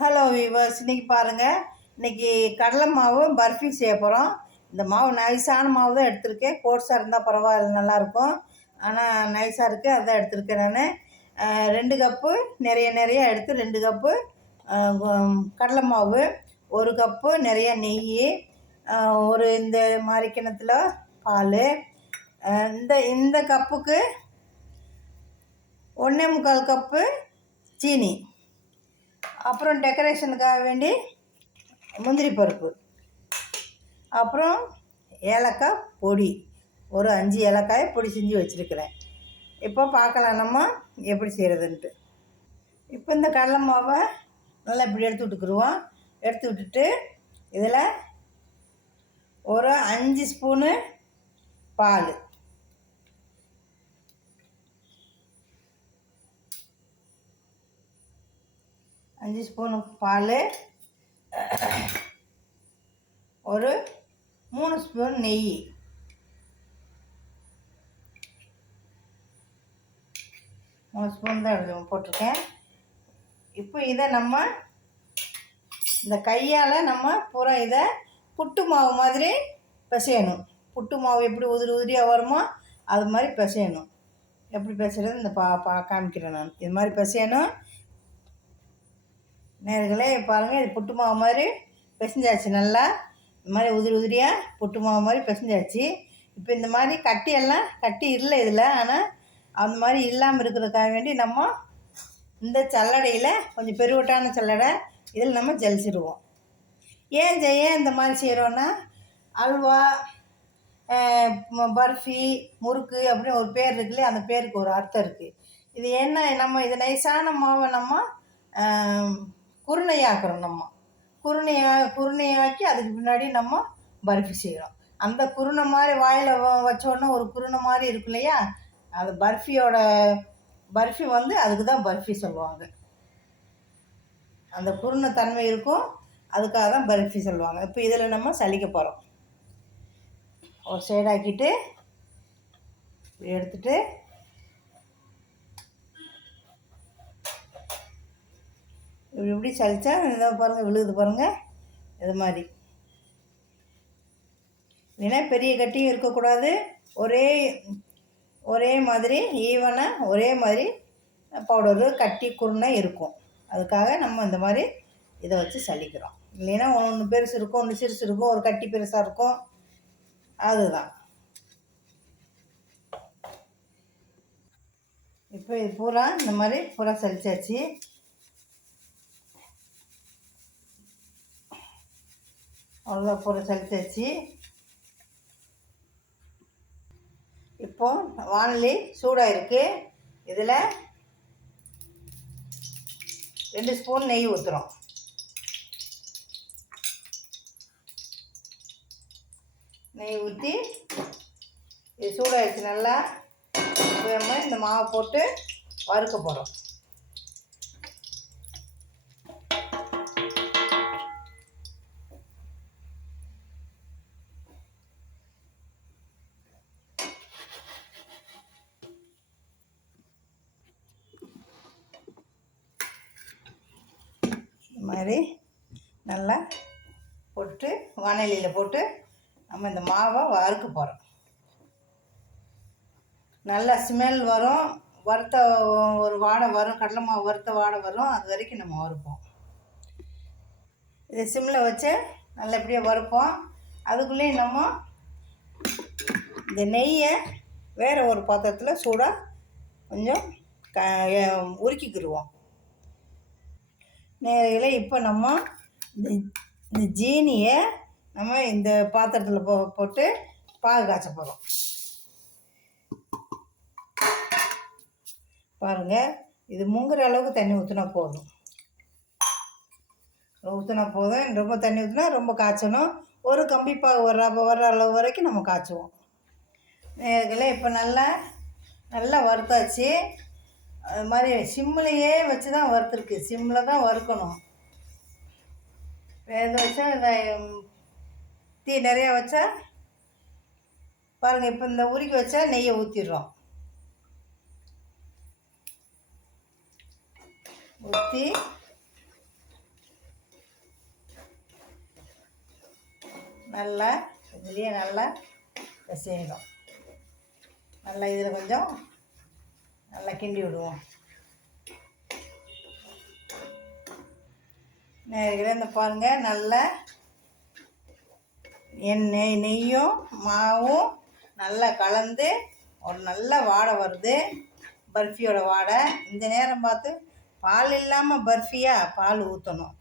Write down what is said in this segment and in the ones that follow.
Hello viewers இன்றைக்கி பாருங்கள் இன்றைக்கி கடலை மாவு பர்ஃபி செய்ய போகிறோம் இந்த மாவு நைஸான மாவு தான் எடுத்திருக்கேன். கோட்ஸாக இருந்தால் பரவாயில்ல நல்லாயிருக்கும் ஆனால் நைஸாக இருக்குது அதான் எடுத்திருக்கேன் நான். ரெண்டு கப்பு நிறைய நிறைய எடுத்து ரெண்டு கப்பு கடலை மாவு ஒரு கப்பு நிறைய நெய் ஒரு இந்த மாதிரி கிணத்துல பால். இந்த இந்த கப்புக்கு ஒன்றே முக்கால் கப்பு சீனி. அப்புறம் டெக்கரேஷனுக்காக வேண்டி முந்திரி பருப்பு. அப்புறம் ஏலக்காய் பொடி. ஒரு அஞ்சு ஏலக்காயை பொடி செஞ்சு வச்சுருக்கிறேன். இப்போ பார்க்கலாம் நம்ம எப்படி செய்கிறதுன்ட்டு இப்போ இந்த கடலை மாவை நல்லா இப்படி எடுத்து விட்டுக்குருவோம். எடுத்து விட்டுட்டு இதில் ஒரு அஞ்சு ஸ்பூனு பால். அஞ்சு ஸ்பூனு பால். ஒரு மூணு ஸ்பூன் நெய். மூணு ஸ்பூன் தான் போட்டிருக்கேன். இப்போ இதை நம்ம இந்த கையால் நம்ம பூரா இதை புட்டு மாவு மாதிரி பிசையணும். புட்டு மாவு எப்படி உதிரி உதிரியாக வருமோ அது மாதிரி பிசையணும். எப்படி பிசைறது இந்த பா பா காமிக்கிறேன் நான். இது மாதிரி பிசையணும். நேர்களே பாருங்கள் இது புட்டு மாவு மாதிரி பிசைஞ்சாச்சு நல்லா. இந்த மாதிரி உதிரி உதிரியாக புட்டு மாவு மாதிரி பிசைஞ்சாச்சு. இப்போ இந்த மாதிரி கட்டி எல்லாம் கட்டி இல்லை இதில் ஆனால் அந்த மாதிரி இல்லாமல் இருக்கிறதுக்காக வேண்டி நம்ம இந்த சல்லடையில் கொஞ்சம் பெருவட்டான சல்லடை இதில் நம்ம ஜலிச்சிடுவோம். ஏன் செய்ய இந்த மாதிரி செய்கிறோன்னா அல்வா பர்ஃபி முறுக்கு அப்படின்னு ஒரு பேர் இருக்குல்லையே அந்த பேருக்கு ஒரு அர்த்தம் இருக்குது இது என்ன நம்ம இது நைஸான மாவை நம்ம குருணையாக்குறோம் நம்ம. குருணையா குருணையாக்கி அதுக்கு பின்னாடி நம்ம பர்ஃபி செய்கிறோம் அந்த குருணை மாதிரி வாயில் வச்சோடனே ஒரு குருணை மாதிரி இருக்கு இல்லையா? அது பர்ஃபியோட பர்ஃபி வந்து அதுக்கு தான் பர்ஃபி சொல்லுவாங்க. அந்த குருணை தன்மை இருக்கும் அதுக்காக தான் பர்ஃபி சொல்லுவாங்க. இப்போ இதில் நம்ம சலிக்க போகிறோம் ஒரு சைடாக்கிட்டு எடுத்துகிட்டு இப்படி இப்படி சலித்தா இதை பாருங்கள் விழுகுது பாருங்கள் இது மாதிரி. ஏன்னா பெரிய கட்டியும் இருக்கக்கூடாது. ஒரே ஒரே மாதிரி ஈவனாக ஒரே மாதிரி பவுடரு கட்டி குருணை இருக்கும். அதுக்காக நம்ம இந்த மாதிரி இதை வச்சு சலிக்கிறோம். இல்லைன்னா ஒன்று பெருசு இருக்கும் ஒன்று சிறுசு இருக்கும் ஒரு கட்டி பெருசாக இருக்கும். அதுதான். இப்போ இது பூரா இந்த மாதிரி பூரா சலிச்சாச்சு. அவ்வளோதான் பொருள் சலிச்சாச்சு. இப்போ வானொலி சூடாக இருக்குது இதில் ரெண்டு ஸ்பூன் நெய் ஊற்றுறோம் நெய் ஊற்றி இது சூடாகிடுச்சு நல்லா. நம்ம இந்த மாவை போட்டு வறுக்க போகிறோம் மாதிரி நல்லா போட்டு வானலியில் போட்டு நம்ம இந்த மாவை வறுக்க போகிறோம் நல்லா ஸ்மெல் வரும். வறுத்த ஒரு வாடை வரும். கடலை மாவு வறுத்த வாடை வரும். அது வரைக்கும் நம்ம வறுப்போம். இதை சிம்மில் வச்சு நல்லபடியாக வறுப்போம். அதுக்குள்ளேயும் நம்ம இந்த நெய்யை வேறு ஒரு பாத்திரத்தில் சூடாக கொஞ்சம் க உருக்கிக்கிடுவோம் நேரையில் இப்போ நம்ம இந்த இந்த ஜீனியை நம்ம இந்த பாத்திரத்தில் போ போட்டு பாகு காய்ச்ச போகிறோம் பாருங்கள் இது முங்குற அளவுக்கு தண்ணி ஊற்றினா போதும். ஊற்றினா போதும். ரொம்ப தண்ணி ஊற்றினா ரொம்ப காய்ச்சணும். ஒரு கம்பி பாகு வர்ற வர்ற அளவு வரைக்கும் நம்ம காய்ச்சுவோம். நேர்களை இப்போ நல்லா நல்லா வறுத்தாச்சு. அது மாதிரி சிம்மிலையே வச்சு தான் வறுத்துருக்கு. சிம்மில் தான் வறுக்கணும். வேறு வச்சால் இதை தீ நிறையா வச்சா பாருங்கள் இப்போ இந்த உருக்கி வச்சா நெய்யை ஊற்றிடுறோம் ஊற்றி நல்லா இதுலேயே நல்லா செய்யணும் நல்லா இதில் கொஞ்சம் நல்லா கிண்டி விடுவோம். இந்த பாருங்கள் நல்லா எண்ணெய் நெய்யும் மாவும் நல்லா கலந்து ஒரு நல்ல வாடை வருது. பர்ஃபியோட வாடை. இந்த நேரம் பார்த்து பால் இல்லாமல் பர்ஃபியாக பால் ஊற்றணும்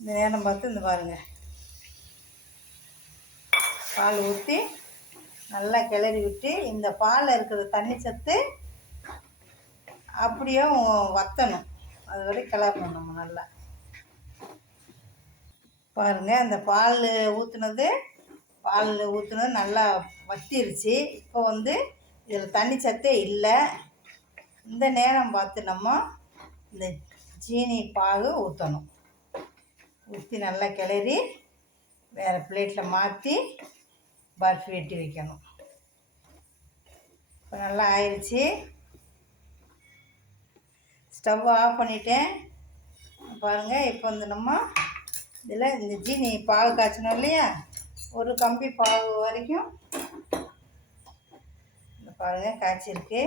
இந்த நேரம் பார்த்து இந்த பாருங்கள் பால் ஊற்றி நல்லா கிளறி விட்டு இந்த பாலில் இருக்கிற தண்ணி சத்து அப்படியே வற்றணும் அது வரை கிளறணும் நம்ம நல்லா. பாருங்கள் அந்த பால் ஊற்றுனது பால் ஊற்றுனது நல்லா வத்திருச்சு. இப்போ வந்து இதில் தண்ணி சத்தே இல்லை. இந்த நேரம் பார்த்து நம்ம இந்த சீனி பாகு ஊற்றணும் ஊற்றி நல்லா கிளறி வேறு பிளேட்டில் மாற்றி பர்ஃபி வெட்டி வைக்கணும். இப்போ நல்லா ஆயிடுச்சு ஸ்டவ் ஆஃப் பண்ணிட்டேன். பாருங்கள் இப்போ வந்து நம்ம இதில் இந்த ஜீனி பாகு காய்ச்சணும் இல்லையா? ஒரு கம்பி பாகு வரைக்கும் இந்த பாருங்கள் காய்ச்சிருக்கு.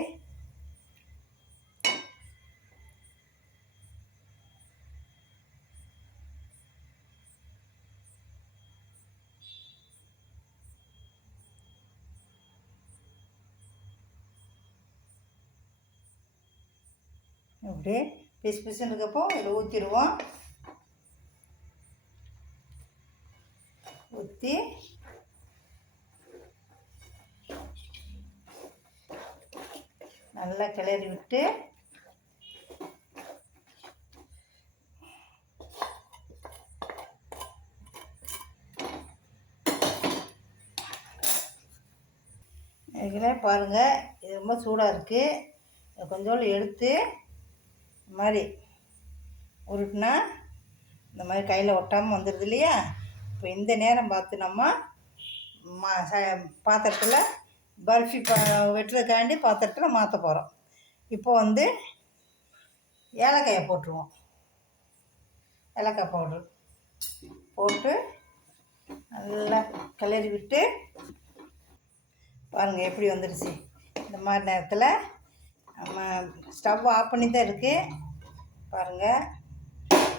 அப்படியே பிசு பிசுன்னு இருக்கப்போ இதில் ஊற்றிடுவோம் ஊற்றி நல்லா கிளறி விட்டு இதில் பாருங்கள் இது ரொம்ப சூடாக இருக்குது கொஞ்சோண்டு எடுத்து இந்த மாதிரி உருட்டினா இந்த மாதிரி கையில் ஒட்டாமல் வந்துடுது இல்லையா? இப்போ இந்த நேரம் பார்த்து நம்ம மா ச பாத்திரத்தில் பர்ஃபி ப வெட்டுறதுக்காண்டி பாத்திரத்தில் மாற்ற போகிறோம் இப்போ வந்து ஏலக்காயை போட்டுருவோம். ஏலக்காய் பவுட்ரு போட்டு நல்லா கிளறி விட்டு பாருங்கள் எப்படி வந்துடுச்சு இந்த மாதிரி நேரத்தில் நம்ம ஸ்டவ் ஆஃப் பண்ணி தான் இருக்குது பாருங்கள்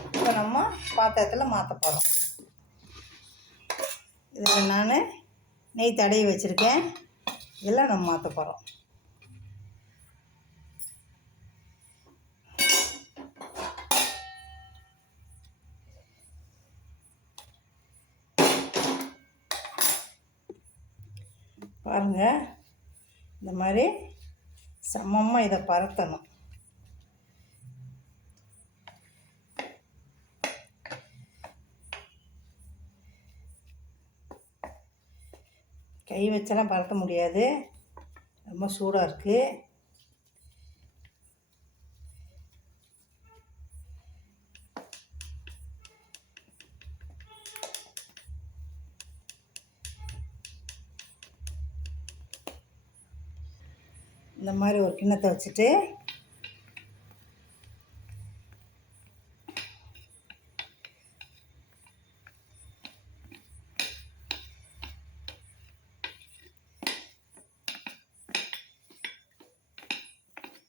இப்போ நம்ம பாத்திரத்தில் மாற்ற போகிறோம் இதில் நான் நெய் தடவி வச்சுருக்கேன். இதில் நம்ம மாற்ற போகிறோம் பாருங்கள் இந்த மாதிரி சமமாக இதை பரத்தணும். கை வச்செல்லாம் பரத்த முடியாது. ரொம்ப சூடாக இருக்குது இந்த மாதிரி ஒரு கிண்ணத்தை வச்சுட்டு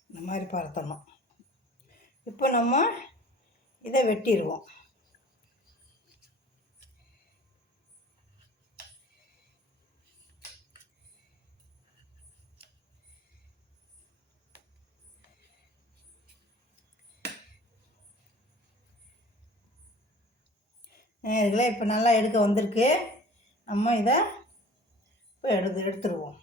இந்த மாதிரி பரத்தணும் இப்போ நம்ம இதை வெட்டிடுவோம். நேர்களே இப்போ நல்லா எடுக்க வந்திருக்கு. நம்ம இதை இப்போ எடுத்து எடுத்துருவோம்.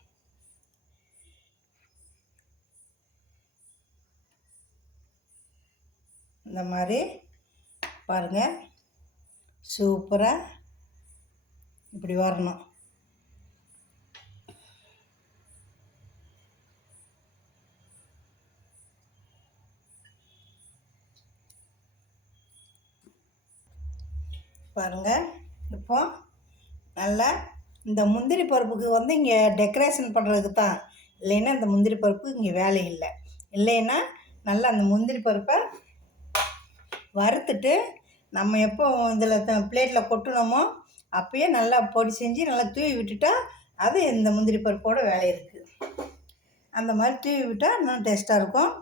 இந்த மாதிரி பாருங்கள் சூப்பராக இப்படி வரணும். பாருங்கள் இப்போ நல்லா இந்த முந்திரி பருப்புக்கு வந்து இங்கே டெக்கரேஷன் பண்ணுறதுக்கு தான். இல்லைன்னா இந்த முந்திரி பருப்பு இங்கே வேலை இல்லை. இல்லைன்னா நல்லா அந்த முந்திரி பருப்பை வறுத்துட்டு நம்ம எப்போ இதில் பிளேட்டில் கொட்டணுமோ அப்பயே நல்லா பொடி செஞ்சு நல்லா தூவி விட்டுட்டா அது இந்த முந்திரி பருப்போட வேலை இருக்குது அந்த மாதிரி தூவி விட்டால் இன்னும் டேஸ்ட்டாக இருக்கும்.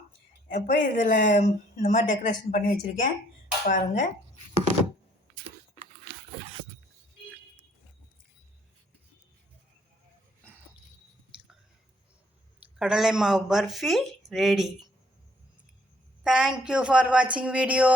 எப்போ இதில் இந்த மாதிரி டெக்கரேஷன் பண்ணி வச்சுருக்கேன். பாருங்கள் கடலை மாவு பர்ஃபி ரெடி தேங்க்யூ ஃபார் வாட்சிங் வீடியோ